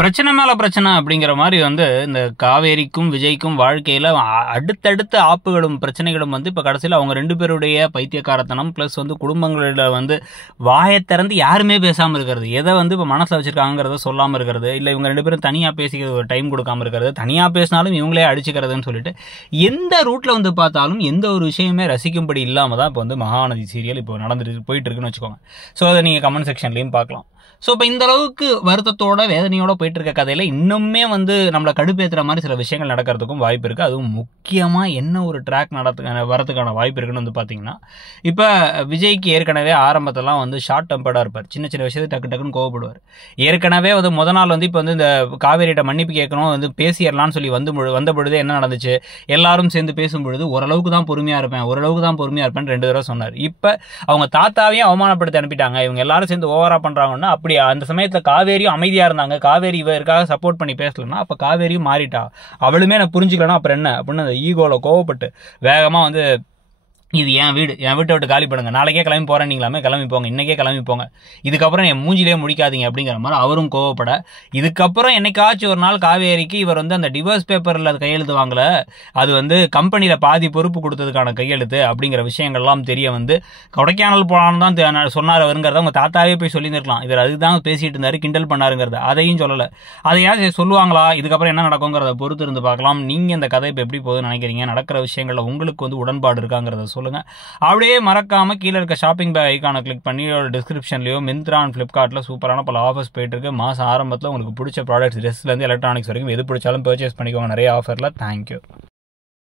பிரச்சனை மேல பிரச்சனை அப்படிங்கிற மாதிரி வந்து இந்த காவேரிக்கும் விஜய்க்கும் வாழ்க்கையில அடுத்தடுத்த ஆப்புகளும் பிரச்சனைகளும் வந்து இப்ப கடைசியில் அவங்க 2 பேருடைய பைத்தியக்காரத்தனம் பிளஸ் வந்து குடும்பங்களில் வந்து வாயை திறந்து யாருமே பேசாம இருக்கிறது, எதை வந்து இப்ப மனசுல வச்சிருக்காங்கிறத சொல்லாம இருக்கிறது, இல்ல இவங்க 2 பேரும் தனியா பேசிக்கிறது ஒரு டைம் கொடுக்காம இருக்கிறது, தனியா பேசினாலும் இவங்களே அடிச்சுக்கிறதுன்னு சொல்லிட்டு எந்த ரூட்ல வந்து பார்த்தாலும் எந்த ஒரு விஷயமே ரசிக்கும்படி இல்லாம தான் இப்போ வந்து மகாநதி சீரியல் இப்போ நடந்துட்டு போயிட்டு இருக்குன்னு வச்சுக்கோங்க. ஸோ அதை நீங்க கமெண்ட் செக்ஷன்லயும் பார்க்கலாம். ஸோ இப்போ இந்த அளவுக்கு வருத்தத்தோட வேதனையோட போயிட்டு இருக்க கதையில இன்னுமே வந்து நம்மளை கடுப்பேற்றுற மாதிரி சில விஷயங்கள் நடக்கிறதுக்கும் வாய்ப்பு இருக்கு. அதுவும் முக்கியமா என்ன ஒரு ட்ராக் வரதுக்கான வாய்ப்பு இருக்குன்னு வந்து பார்த்தீங்கன்னா, இப்போ விஜய்க்கு ஏற்கனவே ஆரம்பத்தெல்லாம் வந்து ஷார்ட் டெம்பர்டாக இருப்பார், சின்ன சின்ன விஷயத்தை டக்கு டக்குன்னு கோவப்படுவார். ஏற்கனவே வந்து முத நாள் வந்து இப்போ வந்து இந்த காவேரியிட்ட மன்னிப்பு கேட்கணும் வந்து பேசிடலாம்னு சொல்லி வந்த பொழுது என்ன நடந்துச்சு, எல்லாரும் சேர்ந்து பேசும் பொழுது ஓரளவுக்கு தான் பொறுமையா இருப்பேன் 2 தடவை சொன்னார். இப்போ அவங்க தாத்தாவையும் அவமானப்படுத்தி அனுப்பிட்டாங்க, இவங்க எல்லாரும் சேர்ந்து ஓவரா பண்றாங்கன்னா அப்படி அந்த சமயத்துல காவேரியும் அமைதியா இருந்தாங்க, காவேரி இவருக்காக சப்போர்ட் பண்ணி பேசலன்னா அப்ப காவேரியும் மாறிட்டா, அவளுமே நான் புரிஞ்சுக்கலாம் அப்புறம் என்ன அப்படின்னு அந்த ஈகோல கோவப்பட்டு வேகமா வந்து இது என் வீட்டை விட்டு காலி பண்ணுங்க, நாளைக்கே கிளம்பி போறேன், நீங்களாமே கிளம்பி போங்க, இன்னைக்கே கிளம்பி போங்க, இதுக்கப்புறம் என் மூஞ்சிலே முடிக்காதீங்க அப்படிங்கிற மாதிரி அவரும் கோவப்பட, இதுக்கப்புறம் என்னைக்காச்சும் ஒரு நாள் காவேரிக்கு இவர் வந்து அந்த டிவோர்ஸ் பேப்பர்ல கையெழுத்து வாங்கல, அது வந்து கம்பெனியில பாதி பொறுப்பு கொடுத்ததுக்கான கையெழுத்து அப்படிங்கிற விஷயங்கள்லாம் தெரிய வந்து கொடைக்கானல் போனான்னு தான் சொன்னார் அவருங்கிறத அவங்க தாத்தாவே போய் சொல்லியிருக்கலாம். இவர் அதுதான் பேசிட்டு இருந்தாரு, கிண்டல் பண்ணாருங்கிறத அதையும் சொல்லல. அதையாவது சொல்லுவாங்களா, இதுக்கப்புறம் என்ன நடக்குங்கிறத பொறுத்து இருந்து பார்க்கலாம். நீங்க இந்த கதை இப்போ எப்படி போகுதுன்னு நினைக்கிறீங்க, நடக்கிற விஷயங்கள்ல உங்களுக்கு வந்து உடன்பாடு இருக்காங்கிறத சொல்லுங்க. அப்படியே மறக்காம கீழே இருக்க ஷாப்பிங் பேக் ஐகானை கிளிக் பண்ணி டிஸ்கிரிப்ஷன்லயோ மிந்த்ரா அண்ட் ஃபிளிப்கார்ட்ல சூப்பரான பல ஆஃபர்ஸ் போயிட்டு இருக்கு. மாசம் ஆரம்பத்தில் உங்களுக்கு பிடிச்ச ப்ராடக்ட்ஸ் ட்ரெஸ்ல இருந்து எலக்ட்ரானிக்ஸ் வரைக்கும் எது பிடிச்சாலும் பர்ச்சேஸ் பண்ணிக்கோங்க, நிறைய ஆஃபர்ல. தேங்க்யூ.